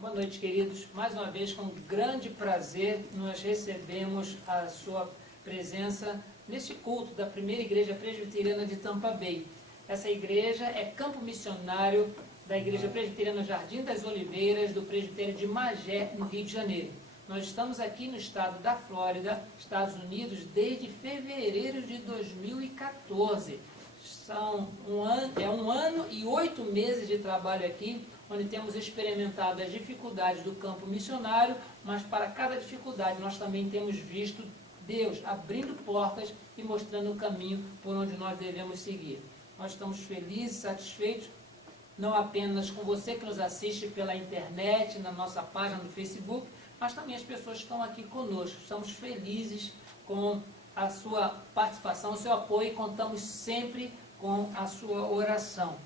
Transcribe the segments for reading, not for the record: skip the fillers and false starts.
Boa noite, queridos. Mais uma vez, com grande prazer, nós recebemos a sua presença neste culto da primeira igreja presbiteriana de Tampa Bay. Essa igreja é campo missionário da igreja presbiteriana Jardim das Oliveiras, do presbitério de Magé, no Rio de Janeiro. Nós estamos aqui no estado da Flórida, Estados Unidos, desde fevereiro de 2014. Um ano e 8 meses de trabalho aqui, onde temos experimentado as dificuldades do campo missionário, mas para cada dificuldade nós também temos visto Deus abrindo portas e mostrando o caminho por onde nós devemos seguir. Nós estamos felizes, satisfeitos, não apenas com você que nos assiste pela internet, na nossa página do Facebook, mas também as pessoas que estão aqui conosco. Estamos felizes com a sua participação, o seu apoio e contamos sempre com a sua oração.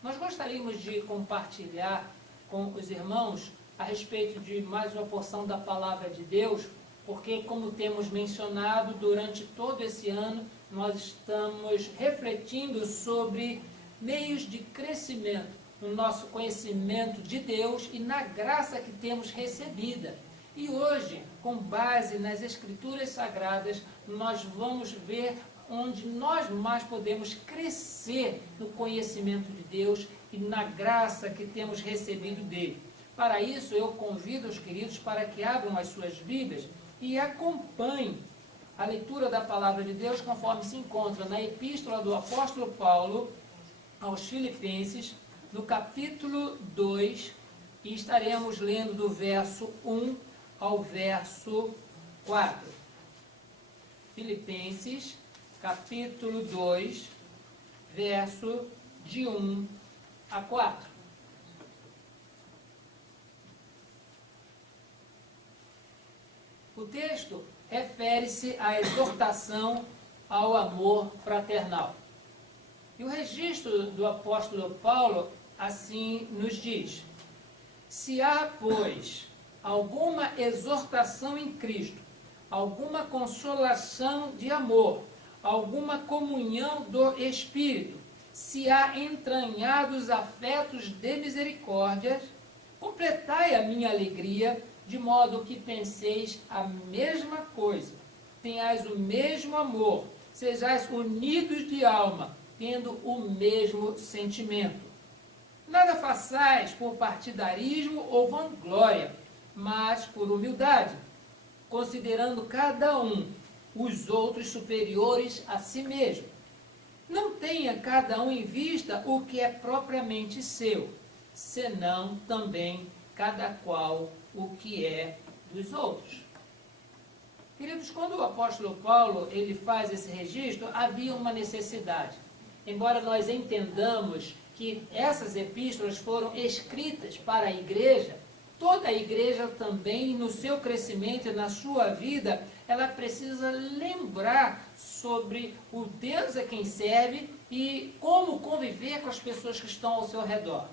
Nós gostaríamos de compartilhar com os irmãos a respeito de mais uma porção da Palavra de Deus, porque, como temos mencionado, durante todo esse ano, nós estamos refletindo sobre meios de crescimento no nosso conhecimento de Deus e na graça que temos recebida. E hoje, com base nas Escrituras Sagradas, nós vamos ver onde nós mais podemos crescer no conhecimento de Deus e na graça que temos recebido dele. Para isso, eu convido os queridos para que abram as suas Bíblias e acompanhem a leitura da Palavra de Deus conforme se encontra na Epístola do Apóstolo Paulo aos Filipenses, no capítulo 2, e estaremos lendo do verso 1 ao verso 4. Filipenses, capítulo 2, verso de 1 a 4. O texto refere-se à exortação ao amor fraternal. E o registro do apóstolo Paulo assim nos diz: se há, pois, alguma exortação em Cristo, alguma consolação de amor, alguma comunhão do Espírito, se há entranhados afetos de misericórdia, completai a minha alegria, de modo que penseis a mesma coisa, tenhais o mesmo amor, sejais unidos de alma, tendo o mesmo sentimento. Nada façais por partidarismo ou vanglória, mas por humildade, considerando cada um os outros superiores a si mesmo. Não tenha cada um em vista o que é propriamente seu, senão também cada qual o que é dos outros. Queridos, quando o apóstolo Paulo ele faz esse registro, havia uma necessidade. Embora nós entendamos que essas epístolas foram escritas para a igreja, toda a igreja também, no seu crescimento e na sua vida, ela precisa lembrar sobre o Deus a quem serve e como conviver com as pessoas que estão ao seu redor.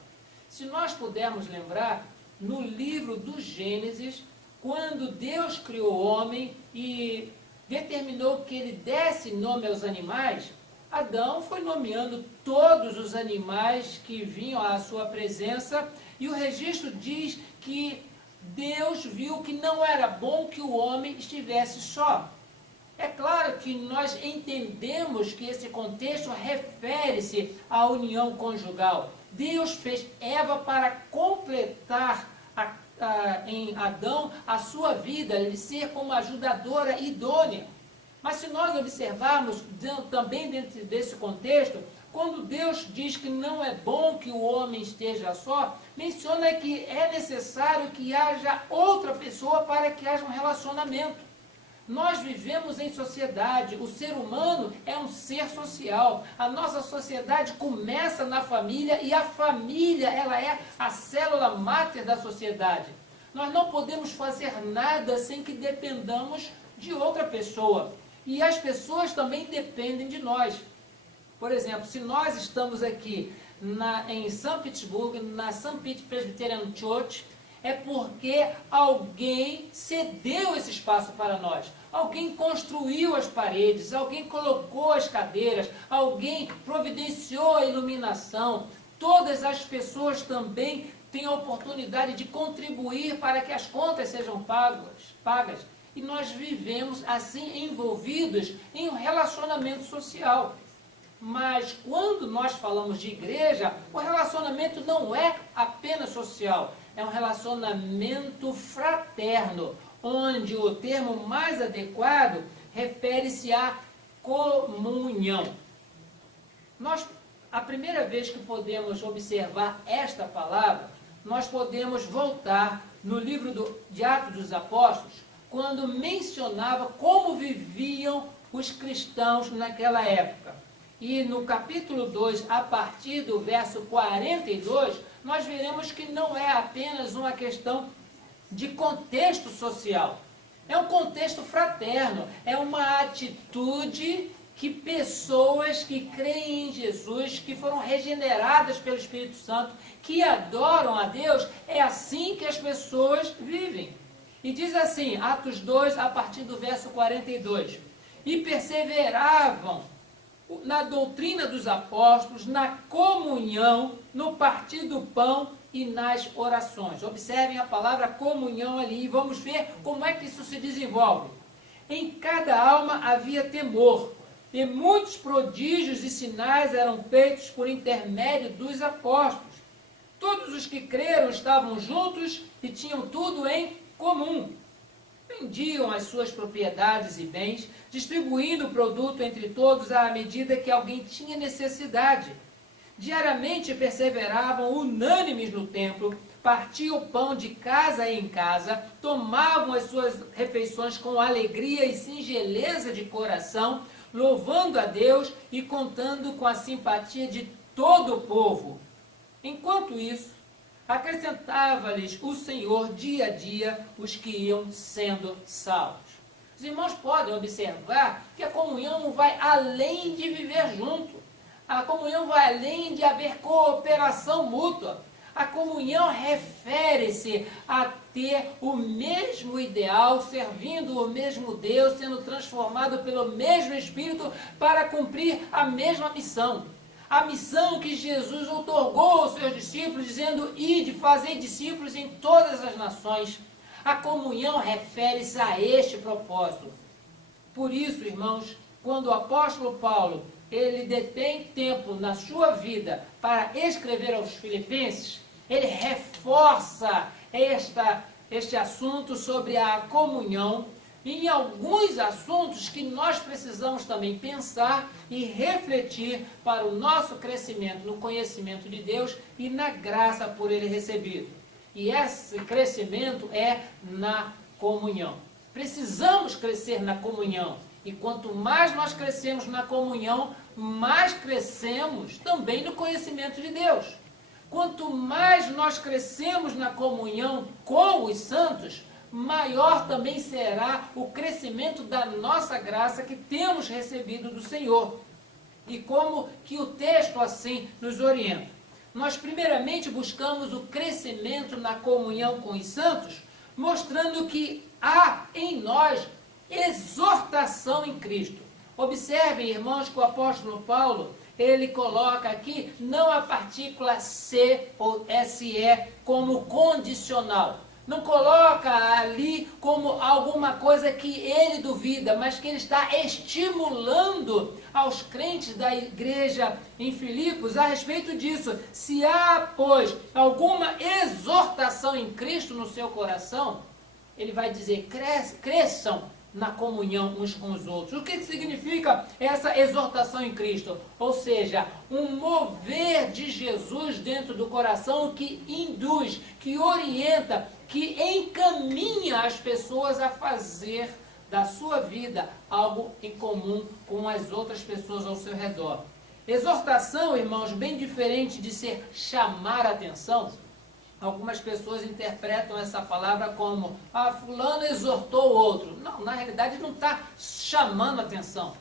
Se nós pudermos lembrar, no livro do Gênesis, quando Deus criou o homem e determinou que ele desse nome aos animais, Adão foi nomeando todos os animais que vinham à sua presença, e o registro diz que Deus viu que não era bom que o homem estivesse só. É claro que nós entendemos que esse contexto refere-se à união conjugal. Deus fez Eva para completar em Adão a sua vida, ele ser como ajudadora idônea. Mas se nós observarmos também dentro desse contexto, quando Deus diz que não é bom que o homem esteja só, menciona que é necessário que haja outra pessoa para que haja um relacionamento. Nós vivemos em sociedade, o ser humano é um ser social. A nossa sociedade começa na família e a família ela é a célula máter da sociedade. Nós não podemos fazer nada sem que dependamos de outra pessoa. E as pessoas também dependem de nós. Por exemplo, se nós estamos aqui em São Petersburgo, na St. Pete Presbyterian Church, é porque alguém cedeu esse espaço para nós. Alguém construiu as paredes, alguém colocou as cadeiras, alguém providenciou a iluminação. Todas as pessoas também têm a oportunidade de contribuir para que as contas sejam pagas. E nós vivemos assim envolvidos em um relacionamento social. Mas quando nós falamos de igreja, o relacionamento não é apenas social, é um relacionamento fraterno, onde o termo mais adequado refere-se à comunhão. A primeira vez que podemos observar esta palavra, nós podemos voltar no livro de Atos dos Apóstolos, quando mencionava como viviam os cristãos naquela época. E no capítulo 2, a partir do verso 42, nós veremos que não é apenas uma questão de contexto social. É um contexto fraterno, é uma atitude que pessoas que creem em Jesus, que foram regeneradas pelo Espírito Santo, que adoram a Deus, é assim que as pessoas vivem. E diz assim, Atos 2, a partir do verso 42, e perseveravam na doutrina dos apóstolos, na comunhão, no partir do pão e nas orações. Observem a palavra comunhão ali e vamos ver como é que isso se desenvolve. Em cada alma havia temor, e muitos prodígios e sinais eram feitos por intermédio dos apóstolos. Todos os que creram estavam juntos e tinham tudo em comum. Vendiam as suas propriedades e bens, distribuindo o produto entre todos à medida que alguém tinha necessidade. Diariamente perseveravam unânimes no templo, partiam o pão de casa em casa, tomavam as suas refeições com alegria e singeleza de coração, louvando a Deus e contando com a simpatia de todo o povo. Enquanto isso, acrescentava-lhes o Senhor dia a dia os que iam sendo salvos. Os irmãos podem observar que a comunhão vai além de viver junto. A comunhão vai além de haver cooperação mútua. A comunhão refere-se a ter o mesmo ideal, servindo o mesmo Deus, sendo transformado pelo mesmo Espírito para cumprir a mesma missão. A missão que Jesus outorgou aos seus discípulos, dizendo, ide, fazei discípulos em todas as nações. A comunhão refere-se a este propósito. Por isso, irmãos, quando o apóstolo Paulo, ele detém tempo na sua vida para escrever aos Filipenses, ele reforça este assunto sobre a comunhão, em alguns assuntos que nós precisamos também pensar e refletir para o nosso crescimento no conhecimento de Deus e na graça por Ele recebido. E esse crescimento é na comunhão. Precisamos crescer na comunhão. E quanto mais nós crescemos na comunhão, mais crescemos também no conhecimento de Deus. Quanto mais nós crescemos na comunhão com os santos, maior também será o crescimento da nossa graça que temos recebido do Senhor. E como que o texto assim nos orienta? Nós primeiramente buscamos o crescimento na comunhão com os santos, mostrando que há em nós exortação em Cristo. Observem, irmãos, que o apóstolo Paulo, ele coloca aqui não a partícula C ou SE como condicional. Não coloca ali como alguma coisa que ele duvida, mas que ele está estimulando aos crentes da igreja em Filipos a respeito disso. Se há, pois, alguma exortação em Cristo no seu coração, ele vai dizer, cresçam na comunhão uns com os outros. O que significa essa exortação em Cristo? Ou seja, um mover de Jesus dentro do coração que induz, que orienta, que encaminha as pessoas a fazer da sua vida algo em comum com as outras pessoas ao seu redor. Exortação, irmãos, bem diferente de ser chamar a atenção. Algumas pessoas interpretam essa palavra como, fulano exortou o outro. Não, na realidade não está chamando a atenção.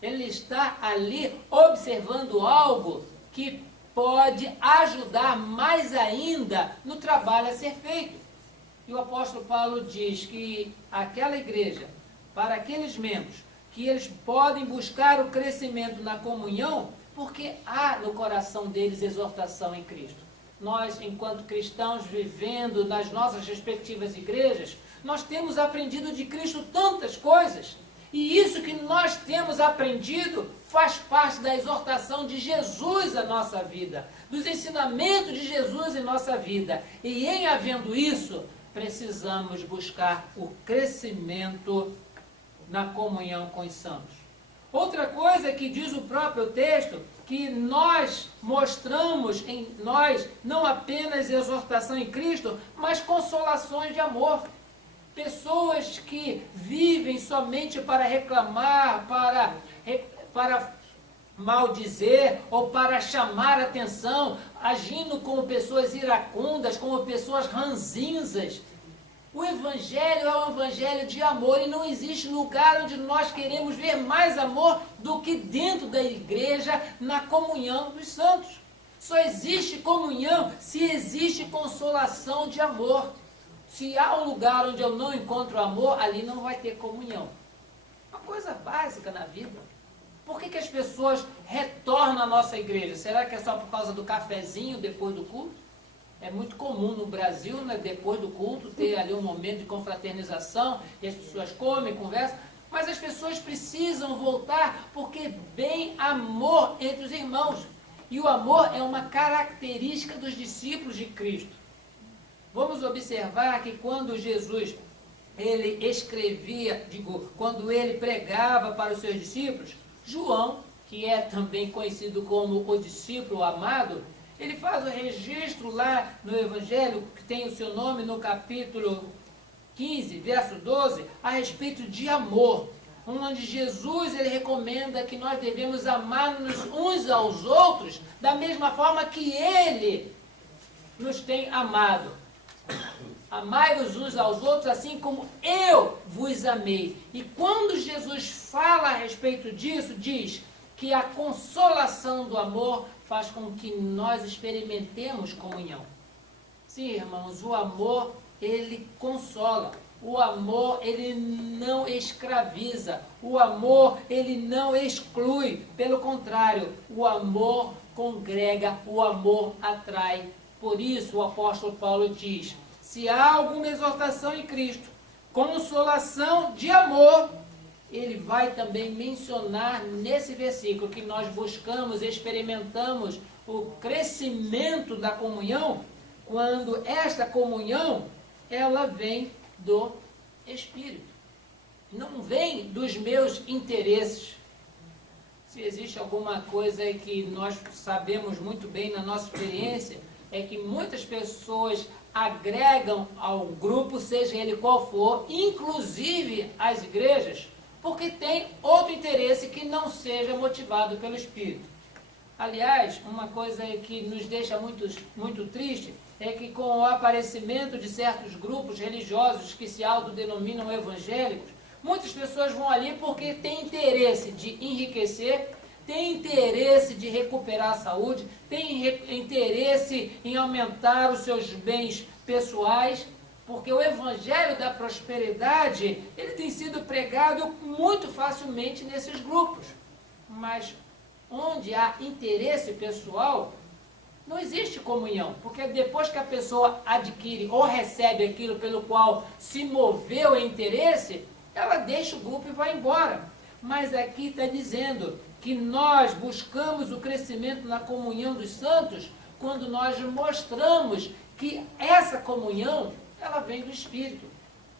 Ele está ali observando algo que pode ajudar mais ainda no trabalho a ser feito. E o apóstolo Paulo diz que aquela igreja, para aqueles membros, que eles podem buscar o crescimento na comunhão, porque há no coração deles exortação em Cristo. nós, enquanto cristãos, vivendo nas nossas respectivas igrejas, nós temos aprendido de Cristo tantas coisas. E isso que nós temos aprendido faz parte da exortação de Jesus à nossa vida, dos ensinamentos de Jesus em nossa vida. E em havendo isso, precisamos buscar o crescimento na comunhão com os santos. Outra coisa que diz o próprio texto, que nós mostramos em nós não apenas exortação em Cristo, mas consolações de amor. Pessoas que vivem somente para reclamar, para maldizer ou para chamar atenção, agindo como pessoas iracundas, como pessoas ranzinzas. O Evangelho é um Evangelho de amor e não existe lugar onde nós queremos ver mais amor do que dentro da igreja, na comunhão dos santos. Só existe comunhão se existe consolação de amor. Se há um lugar onde eu não encontro amor, ali não vai ter comunhão. Uma coisa básica na vida. Por que as pessoas retornam à nossa igreja? Será que é só por causa do cafezinho depois do culto? É muito comum no Brasil, né, depois do culto, ter ali um momento de confraternização, e as pessoas comem, conversam, mas as pessoas precisam voltar porque vem amor entre os irmãos. E o amor é uma característica dos discípulos de Cristo. Vamos observar que quando Jesus, ele escrevia, quando ele pregava para os seus discípulos, João, que é também conhecido como o discípulo amado, ele faz o registro lá no Evangelho, que tem o seu nome no capítulo 15, verso 12, a respeito de amor, onde Jesus ele recomenda que nós devemos amar-nos uns aos outros da mesma forma que ele nos tem amado. Amai-vos uns aos outros assim como eu vos amei. E quando Jesus fala a respeito disso, diz que a consolação do amor faz com que nós experimentemos comunhão. Sim, irmãos, o amor, ele consola. O amor, ele não escraviza. O amor, ele não exclui. Pelo contrário, o amor congrega, o amor atrai. Por isso o apóstolo Paulo diz, se há alguma exortação em Cristo, consolação de amor, ele vai também mencionar nesse versículo que nós buscamos, experimentamos o crescimento da comunhão, quando esta comunhão, ela vem do Espírito. Não vem dos meus interesses. Se existe alguma coisa que nós sabemos muito bem na nossa experiência, é que muitas pessoas agregam ao grupo, seja ele qual for, inclusive as igrejas, porque tem outro interesse que não seja motivado pelo Espírito. Aliás, uma coisa que nos deixa muito triste é que com o aparecimento de certos grupos religiosos que se autodenominam evangélicos, muitas pessoas vão ali porque têm interesse de enriquecer, tem interesse de recuperar a saúde, tem interesse em aumentar os seus bens pessoais, porque o evangelho da prosperidade, ele tem sido pregado muito facilmente nesses grupos. Mas onde há interesse pessoal, não existe comunhão, porque depois que a pessoa adquire ou recebe aquilo pelo qual se moveu em interesse, ela deixa o grupo e vai embora. Mas aqui está dizendo que nós buscamos o crescimento na comunhão dos santos quando nós mostramos que essa comunhão, ela vem do Espírito.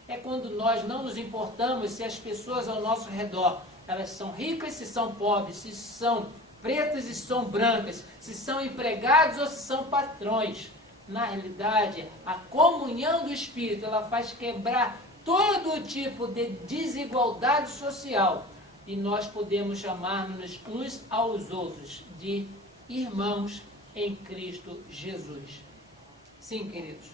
É quando nós não nos importamos se as pessoas ao nosso redor, elas são ricas, se são pobres, se são pretas e se são brancas, se são empregados ou se são patrões. Na realidade, a comunhão do Espírito, ela faz quebrar todo tipo de desigualdade social. E nós podemos chamar-nos uns aos outros de irmãos em Cristo Jesus. Sim, queridos.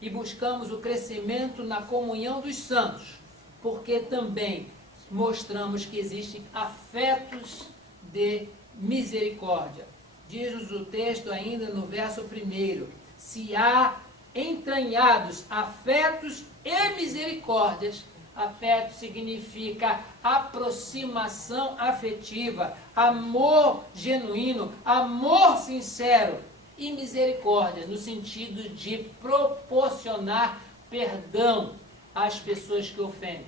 E buscamos o crescimento na comunhão dos santos, porque também mostramos que existem afetos de misericórdia. Diz-nos o texto ainda no verso 1, se há entranhados afetos e misericórdias. Afeto significa aproximação afetiva, amor genuíno, amor sincero. e misericórdia, no sentido de proporcionar perdão às pessoas que ofendem.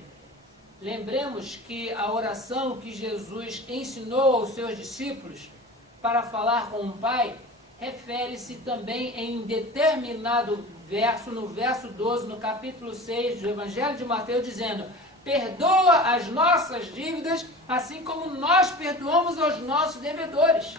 Lembremos que a oração que Jesus ensinou aos seus discípulos para falar com o Pai refere-se também em determinado verso, no verso 12, no capítulo 6 do Evangelho de Mateus, dizendo: perdoa as nossas dívidas, assim como nós perdoamos aos nossos devedores.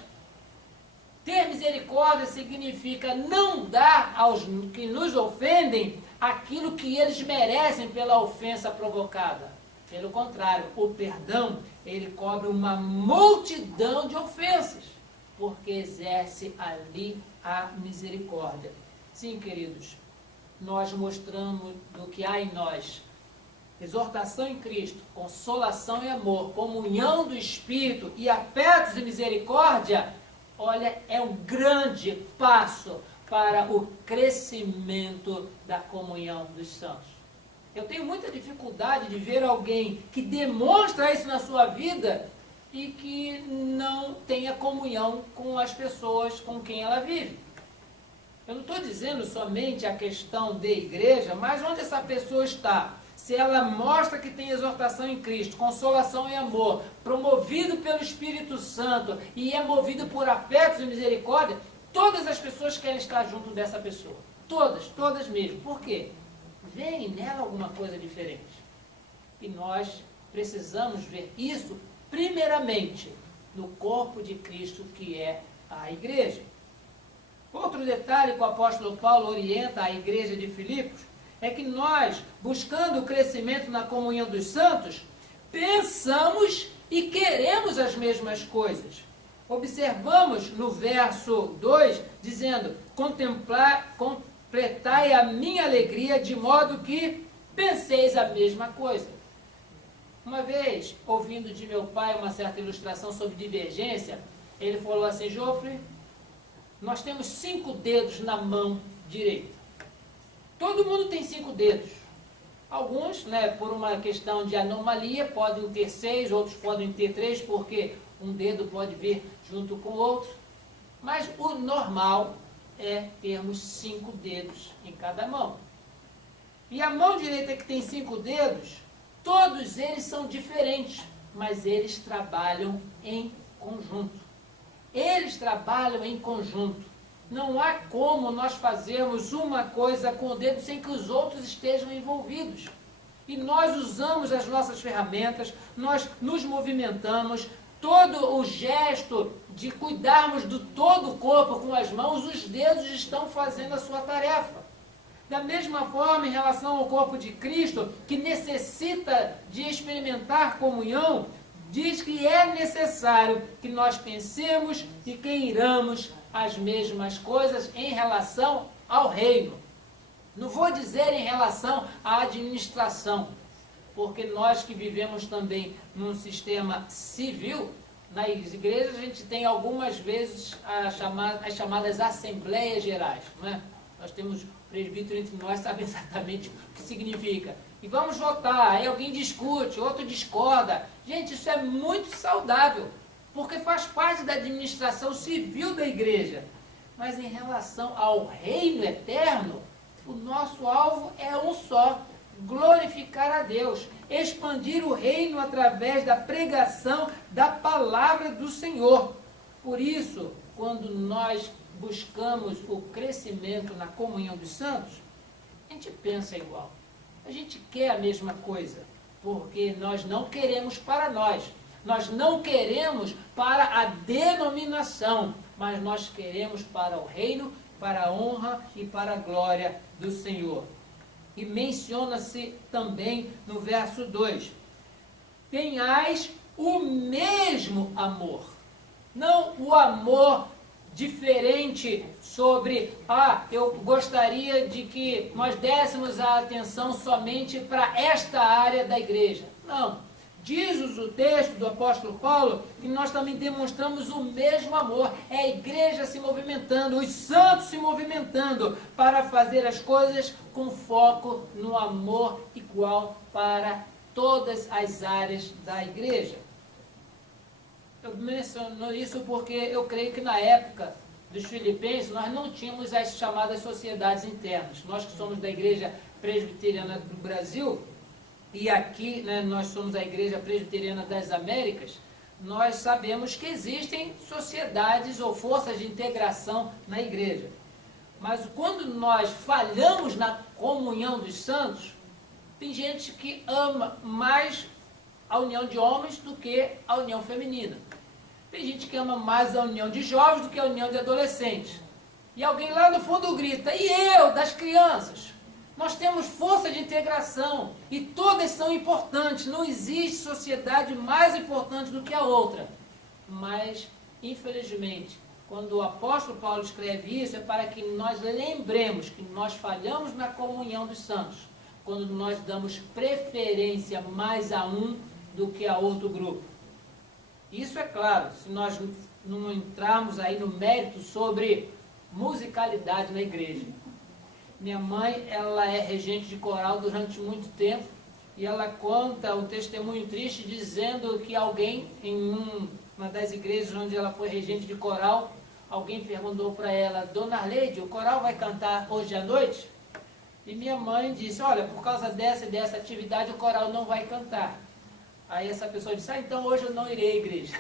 Ter misericórdia significa não dar aos que nos ofendem aquilo que eles merecem pela ofensa provocada. Pelo contrário, o perdão, ele cobre uma multidão de ofensas, porque exerce ali a misericórdia. Sim, queridos, nós mostramos do que há em nós: exortação em Cristo, consolação e amor, comunhão do Espírito e afetos e misericórdia. Olha, é um grande passo para o crescimento da comunhão dos santos. Eu tenho muita dificuldade de ver alguém que demonstra isso na sua vida e que não tenha comunhão com as pessoas com quem ela vive. Eu não estou dizendo somente a questão de igreja, mas onde essa pessoa está. Se ela mostra que tem exortação em Cristo, consolação e amor, promovido pelo Espírito Santo e é movido por afetos e misericórdia, todas as pessoas querem estar junto dessa pessoa. Todas mesmo. Por quê? Vêem nela alguma coisa diferente. E nós precisamos ver isso, primeiramente, no corpo de Cristo, que é a igreja. Outro detalhe que o apóstolo Paulo orienta à igreja de Filipos é que nós, buscando o crescimento na comunhão dos santos, pensamos e queremos as mesmas coisas. Observamos no verso 2, dizendo: completai a minha alegria, de modo que penseis a mesma coisa. Uma vez, ouvindo de meu pai uma certa ilustração sobre divergência, ele falou assim: Jofre, nós temos 5 dedos na mão direita. Todo mundo tem 5 dedos. Alguns, por uma questão de anomalia, podem ter 6, outros podem ter 3, porque um dedo pode vir junto com o outro. Mas o normal é termos 5 dedos em cada mão. E a mão direita, que tem 5 dedos, todos eles são diferentes, mas eles trabalham em conjunto. Eles trabalham em conjunto. Não há como nós fazermos uma coisa com o dedo sem que os outros estejam envolvidos. E nós usamos as nossas ferramentas, nós nos movimentamos, todo o gesto de cuidarmos do todo o corpo com as mãos, os dedos estão fazendo a sua tarefa. Da mesma forma, em relação ao corpo de Cristo, que necessita de experimentar comunhão, diz que é necessário que nós pensemos e queiramos as mesmas coisas em relação ao reino. Não vou dizer em relação à administração, porque nós que vivemos também num sistema civil, nas igrejas a gente tem algumas vezes as chamadas assembleias gerais, não é? Nós temos presbítero entre nós, sabe exatamente o que significa. E vamos votar, aí alguém discute, outro discorda. Gente, isso é muito saudável, porque faz parte da administração civil da igreja. Mas em relação ao reino eterno, o nosso alvo é um só: glorificar a Deus, expandir o reino através da pregação da palavra do Senhor. Por isso, quando nós buscamos o crescimento na comunhão dos santos, a gente pensa igual. A gente quer a mesma coisa, porque nós não queremos para nós. Nós não queremos para a denominação, mas nós queremos para o reino, para a honra e para a glória do Senhor. E menciona-se também no verso 2: tenhais o mesmo amor. Não o amor diferente sobre, eu gostaria de que nós dessemos a atenção somente para esta área da igreja. Não. Diz o texto do apóstolo Paulo que nós também demonstramos o mesmo amor. É a igreja se movimentando, os santos se movimentando para fazer as coisas com foco no amor igual para todas as áreas da igreja. Eu menciono isso porque eu creio que na época dos Filipenses, nós não tínhamos as chamadas sociedades internas. Nós que somos da Igreja Presbiteriana do Brasil, e aqui, né, nós somos a Igreja Presbiteriana das Américas, nós sabemos que existem sociedades ou forças de integração na igreja. Mas quando nós falhamos na comunhão dos santos, tem gente que ama mais a união de homens do que a união feminina. Tem gente que ama mais a união de jovens do que a união de adolescentes. E alguém lá no fundo grita, e eu, das crianças? Nós temos força de integração e todas são importantes. Não existe sociedade mais importante do que a outra. Mas, infelizmente, quando o apóstolo Paulo escreve isso, é para que nós lembremos que nós falhamos na comunhão dos santos, quando nós damos preferência mais a um do que a outro grupo. Isso é claro, se nós não entrarmos aí no mérito sobre musicalidade na igreja. Minha mãe, ela é regente de coral durante muito tempo e ela conta um testemunho triste dizendo que alguém, em uma das igrejas onde ela foi regente de coral, alguém perguntou para ela, Dona Arleide, o coral vai cantar hoje à noite? E minha mãe disse, olha, por causa dessa e dessa atividade o coral não vai cantar. Aí essa pessoa disse, então hoje eu não irei à igreja.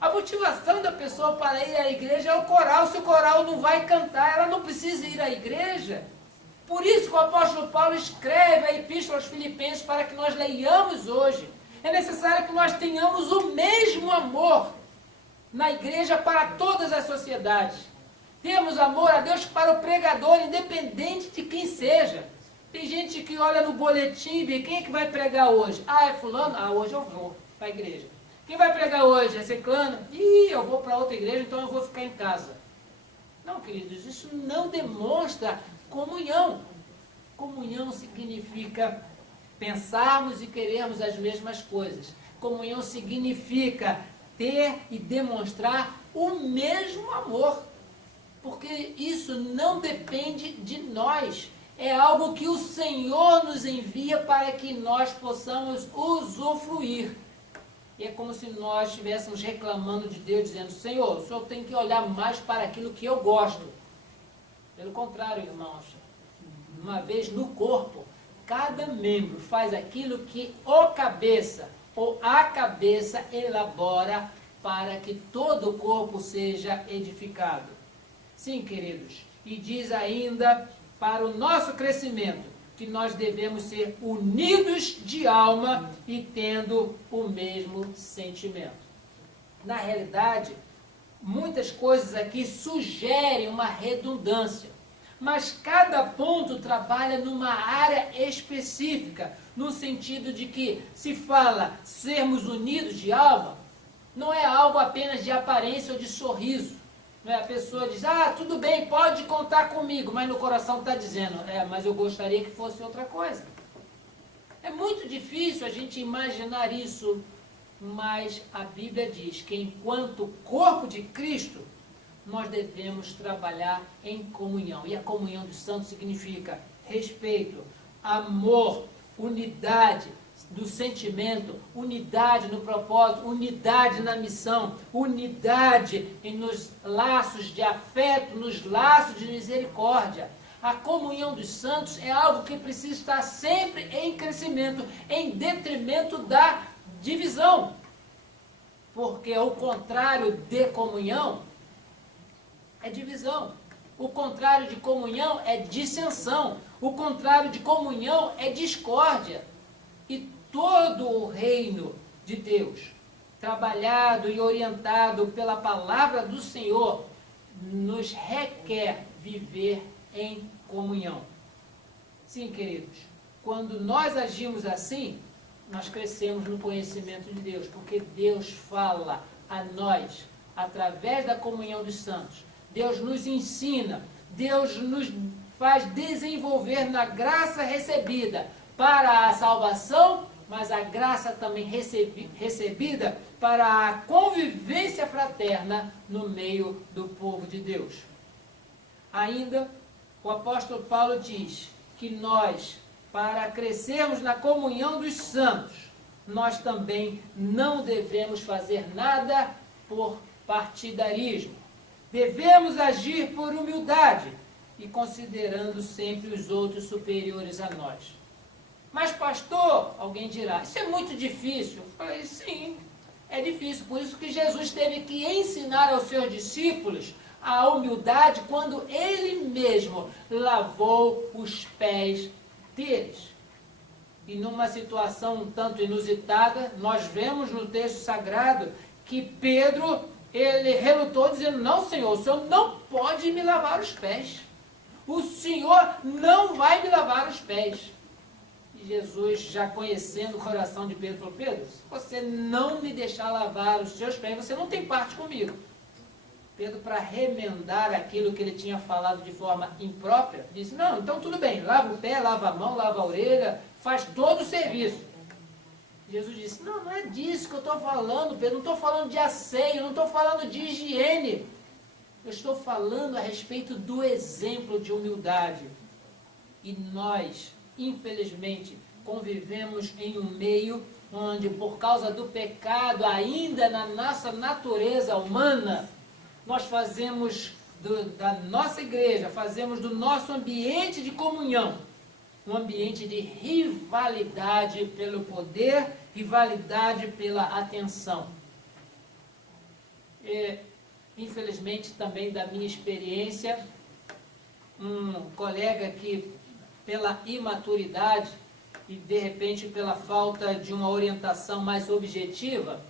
A motivação da pessoa para ir à igreja é o coral. Se o coral não vai cantar, ela não precisa ir à igreja. Por isso que o apóstolo Paulo escreve a epístola aos Filipenses para que nós leiamos hoje. É necessário que nós tenhamos o mesmo amor na igreja para todas as sociedades. Temos amor a Deus para o pregador, independente de quem seja. Tem gente que olha no boletim e vê quem é que vai pregar hoje. Ah, é fulano? Ah, hoje eu vou para a igreja. Quem vai pregar hoje? É ciclano? Ih, eu vou para outra igreja, então eu vou ficar em casa. Não, queridos, isso não demonstra comunhão. Comunhão significa pensarmos e querermos as mesmas coisas. Comunhão significa ter e demonstrar o mesmo amor. Porque isso não depende de nós. É algo que o Senhor nos envia para que nós possamos usufruir. E é como se nós estivéssemos reclamando de Deus, dizendo, Senhor, o Senhor tem que olhar mais para aquilo que eu gosto. Pelo contrário, irmãos, uma vez no corpo, cada membro faz aquilo que o cabeça ou a cabeça elabora para que todo o corpo seja edificado. Sim, queridos, e diz ainda, para o nosso crescimento, que nós devemos ser unidos de alma e tendo o mesmo sentimento. Na realidade, muitas coisas aqui sugerem uma redundância, mas cada ponto trabalha numa área específica, no sentido de que se fala sermos unidos de alma, não é algo apenas de aparência ou de sorriso. A pessoa diz, tudo bem, pode contar comigo, mas no coração está dizendo, mas eu gostaria que fosse outra coisa. É muito difícil a gente imaginar isso, mas a Bíblia diz que enquanto corpo de Cristo, nós devemos trabalhar em comunhão. E a comunhão dos santos significa respeito, amor, unidade do sentimento, unidade no propósito, unidade na missão, unidade nos laços de afeto, nos laços de misericórdia. A comunhão dos santos é algo que precisa estar sempre em crescimento, em detrimento da divisão. Porque o contrário de comunhão é divisão. O contrário de comunhão é dissensão. O contrário de comunhão é discórdia. E todo o reino de Deus, trabalhado e orientado pela palavra do Senhor, nos requer viver em comunhão. Sim, queridos, quando nós agimos assim, nós crescemos no conhecimento de Deus, porque Deus fala a nós através da comunhão dos santos. Deus nos ensina, Deus nos faz desenvolver na graça recebida para a salvação, mas a graça também recebida para a convivência fraterna no meio do povo de Deus. Ainda, o apóstolo Paulo diz que nós, para crescermos na comunhão dos santos, nós também não devemos fazer nada por partidarismo. Devemos agir por humildade e considerando sempre os outros superiores a nós. Mas, pastor, alguém dirá, isso é muito difícil. Eu falei, sim, é difícil. Por isso que Jesus teve que ensinar aos seus discípulos a humildade quando ele mesmo lavou os pés deles. E numa situação um tanto inusitada, nós vemos no texto sagrado que Pedro, ele relutou dizendo, não, Senhor, o Senhor não pode me lavar os pés. O Senhor não vai me lavar os pés. E Jesus, já conhecendo o coração de Pedro, falou, Pedro, se você não me deixar lavar os seus pés, você não tem parte comigo. Pedro, para remendar aquilo que ele tinha falado de forma imprópria, disse, não, então tudo bem, lava o pé, lava a mão, lava a orelha, faz todo o serviço. Jesus disse, não, não é disso que eu estou falando, Pedro, não estou falando de asseio, não estou falando de higiene. Eu estou falando a respeito do exemplo de humildade. E nós, infelizmente, convivemos em um meio onde, por causa do pecado, ainda na nossa natureza humana, nós fazemos da nossa igreja, fazemos do nosso ambiente de comunhão, um ambiente de rivalidade pelo poder, rivalidade pela atenção. Infelizmente, também da minha experiência, um colega que, pela imaturidade e, de repente, pela falta de uma orientação mais objetiva,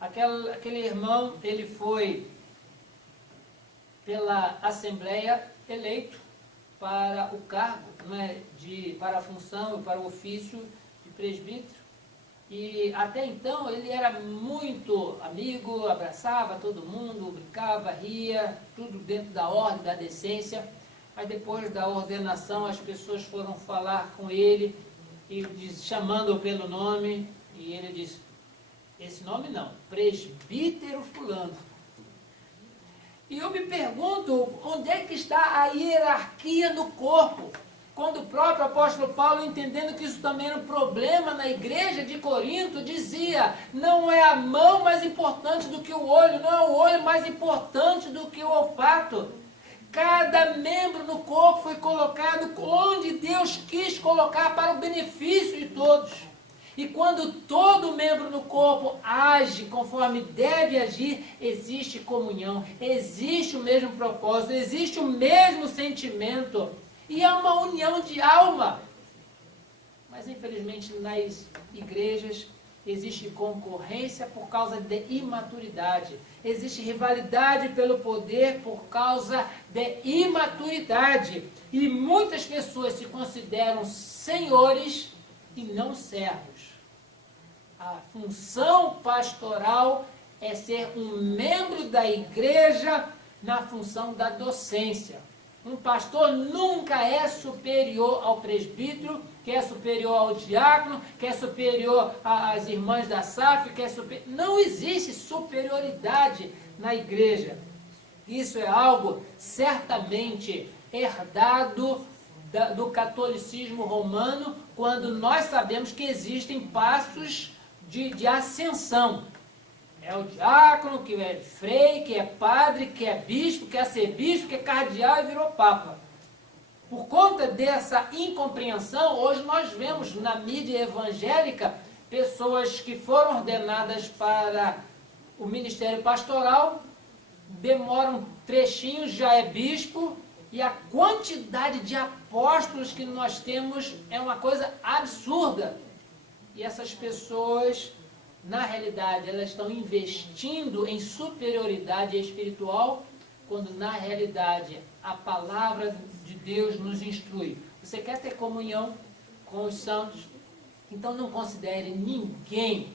aquele irmão, ele foi, pela Assembleia, eleito para o cargo, para a função e para o ofício de presbítero. E até então ele era muito amigo, abraçava todo mundo, brincava, ria, tudo dentro da ordem, da decência. Mas depois da ordenação as pessoas foram falar com ele, e chamando-o pelo nome, e ele disse, esse nome não, presbítero fulano. E eu me pergunto, onde é que está a hierarquia no corpo? Quando o próprio apóstolo Paulo, entendendo que isso também era um problema na igreja de Corinto, dizia, não é a mão mais importante do que o olho, não é o olho mais importante do que o olfato. Cada membro no corpo foi colocado onde Deus quis colocar para o benefício de todos. E quando todo membro no corpo age conforme deve agir, existe comunhão, existe o mesmo propósito, existe o mesmo sentimento. E é uma união de alma. Mas, infelizmente, nas igrejas existe concorrência por causa de imaturidade. Existe rivalidade pelo poder por causa de imaturidade. E muitas pessoas se consideram senhores e não servos. A função pastoral é ser um membro da igreja na função da docência. Um pastor nunca é superior ao presbítero, que é superior ao diácono, que é superior às irmãs da SAF, não existe superioridade na igreja. Isso é algo certamente herdado do catolicismo romano, quando nós sabemos que existem passos de ascensão. É o diácono, que é frei, que é padre, que é bispo, que é arcebispo, que é cardeal e virou papa. Por conta dessa incompreensão, hoje nós vemos na mídia evangélica pessoas que foram ordenadas para o ministério pastoral, demoram trechinhos, já é bispo, e a quantidade de apóstolos que nós temos é uma coisa absurda. E essas pessoas, na realidade, elas estão investindo em superioridade espiritual, quando na realidade a palavra de Deus nos instrui. Você quer ter comunhão com os santos? Então não considere ninguém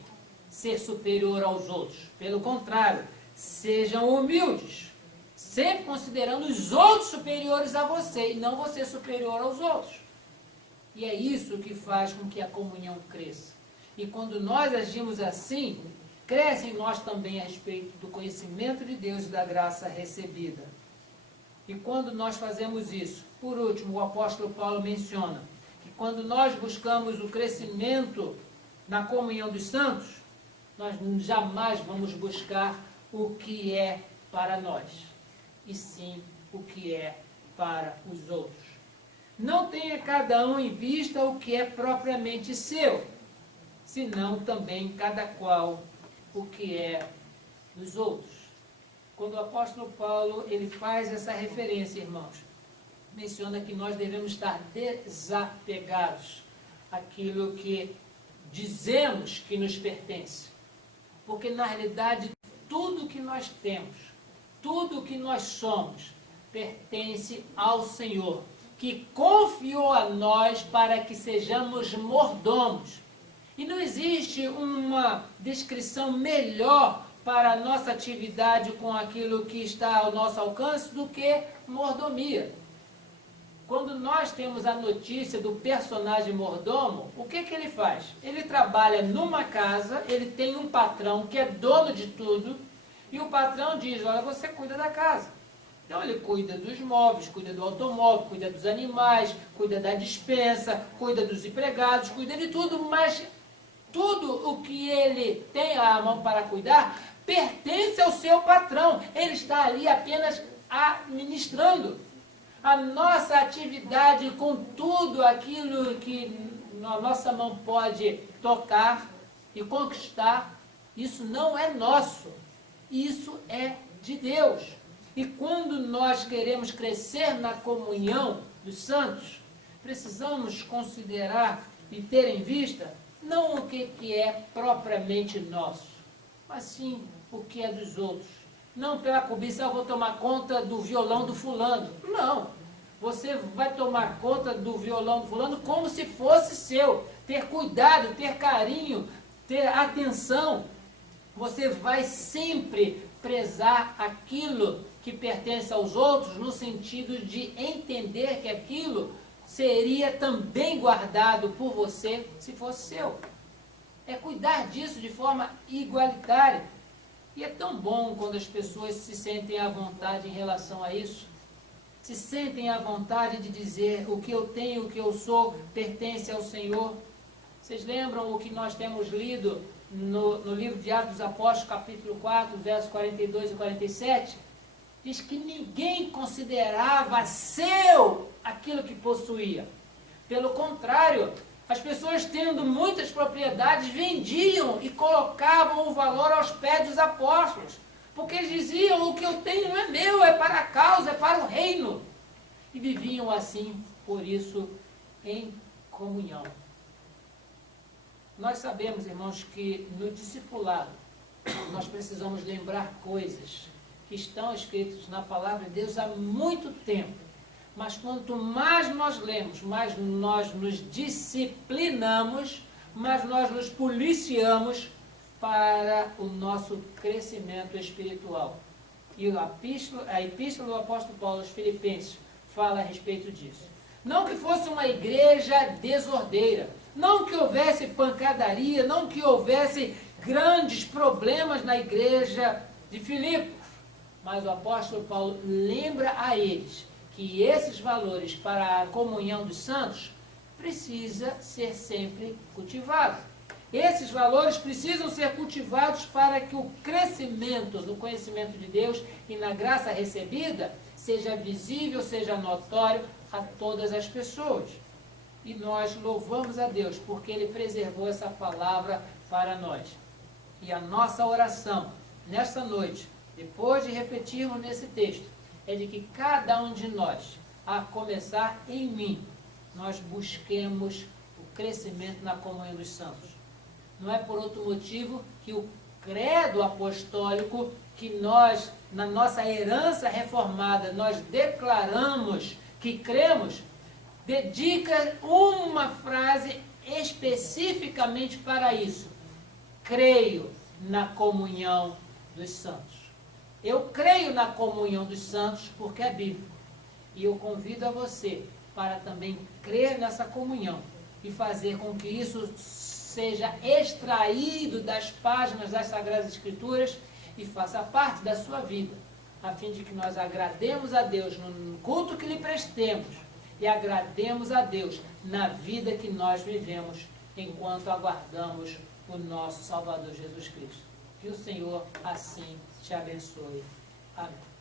ser superior aos outros. Pelo contrário, sejam humildes, sempre considerando os outros superiores a você e não você superior aos outros. E é isso que faz com que a comunhão cresça. E quando nós agimos assim, cresce em nós também a respeito do conhecimento de Deus e da graça recebida. E quando nós fazemos isso, por último, o apóstolo Paulo menciona que quando nós buscamos o crescimento na comunhão dos santos, nós jamais vamos buscar o que é para nós. e sim o que é para os outros. Não tenha cada um em vista o que é propriamente seu, senão também cada qual o que é dos outros. Quando o apóstolo Paulo ele faz essa referência, irmãos, menciona que nós devemos estar desapegados àquilo que dizemos que nos pertence. Porque, na realidade, tudo que nós temos, tudo que nós somos, pertence ao Senhor, que confiou a nós para que sejamos mordomos. E não existe uma descrição melhor para a nossa atividade com aquilo que está ao nosso alcance do que mordomia. Quando nós temos a notícia do personagem mordomo, o que ele faz? Ele trabalha numa casa, ele tem um patrão que é dono de tudo, e o patrão diz, olha, você cuida da casa. Então ele cuida dos móveis, cuida do automóvel, cuida dos animais, cuida da despensa, cuida dos empregados, cuida de tudo, mas tudo o que ele tem à mão para cuidar pertence ao seu patrão. Ele está ali apenas administrando. A nossa atividade com tudo aquilo que a nossa mão pode tocar e conquistar, isso não é nosso, isso é de Deus. E quando nós queremos crescer na comunhão dos santos, precisamos considerar e ter em vista não o que é propriamente nosso, mas sim o que é dos outros. Não pela cobiça, eu vou tomar conta do violão do fulano. Não. Você vai tomar conta do violão do fulano como se fosse seu. Ter cuidado, ter carinho, ter atenção. Você vai sempre prezar aquilo que pertence aos outros, no sentido de entender que aquilo seria também guardado por você se fosse seu. É cuidar disso de forma igualitária. E é tão bom quando as pessoas se sentem à vontade em relação a isso. Se sentem à vontade de dizer o que eu tenho, o que eu sou, pertence ao Senhor. Vocês lembram o que nós temos lido no livro de Atos dos Apóstolos, capítulo 4, versos 42 e 47? Diz que ninguém considerava seu aquilo que possuía. Pelo contrário, as pessoas tendo muitas propriedades vendiam e colocavam o valor aos pés dos apóstolos. Porque eles diziam, o que eu tenho não é meu, é para a causa, é para o reino. E viviam assim, por isso, em comunhão. Nós sabemos, irmãos, que no discipulado nós precisamos lembrar coisas que estão escritas na palavra de Deus há muito tempo. Mas quanto mais nós lemos, mais nós nos disciplinamos, mais nós nos policiamos para o nosso crescimento espiritual. E a epístola do apóstolo Paulo aos Filipenses fala a respeito disso. Não que fosse uma igreja desordeira, não que houvesse pancadaria, não que houvesse grandes problemas na igreja de Filipos, mas o apóstolo Paulo lembra a eles que esses valores para a comunhão dos santos precisa ser sempre cultivado. Esses valores precisam ser cultivados para que o crescimento no conhecimento de Deus e na graça recebida seja visível, seja notório a todas as pessoas. E nós louvamos a Deus porque Ele preservou essa palavra para nós. E a nossa oração nesta noite, depois de refletirmos nesse texto, é de que cada um de nós, a começar em mim, nós busquemos o crescimento na comunhão dos santos. Não é por outro motivo que o credo apostólico, que nós, na nossa herança reformada, nós declaramos que cremos, dedica uma frase especificamente para isso. Creio na comunhão dos santos. Eu creio na comunhão dos santos porque é bíblico. E eu convido a você para também crer nessa comunhão e fazer com que isso seja extraído das páginas das Sagradas Escrituras e faça parte da sua vida, a fim de que nós agrademos a Deus no culto que lhe prestemos e agrademos a Deus na vida que nós vivemos enquanto aguardamos o nosso Salvador Jesus Cristo. Que o Senhor assim te abençoe. Amém.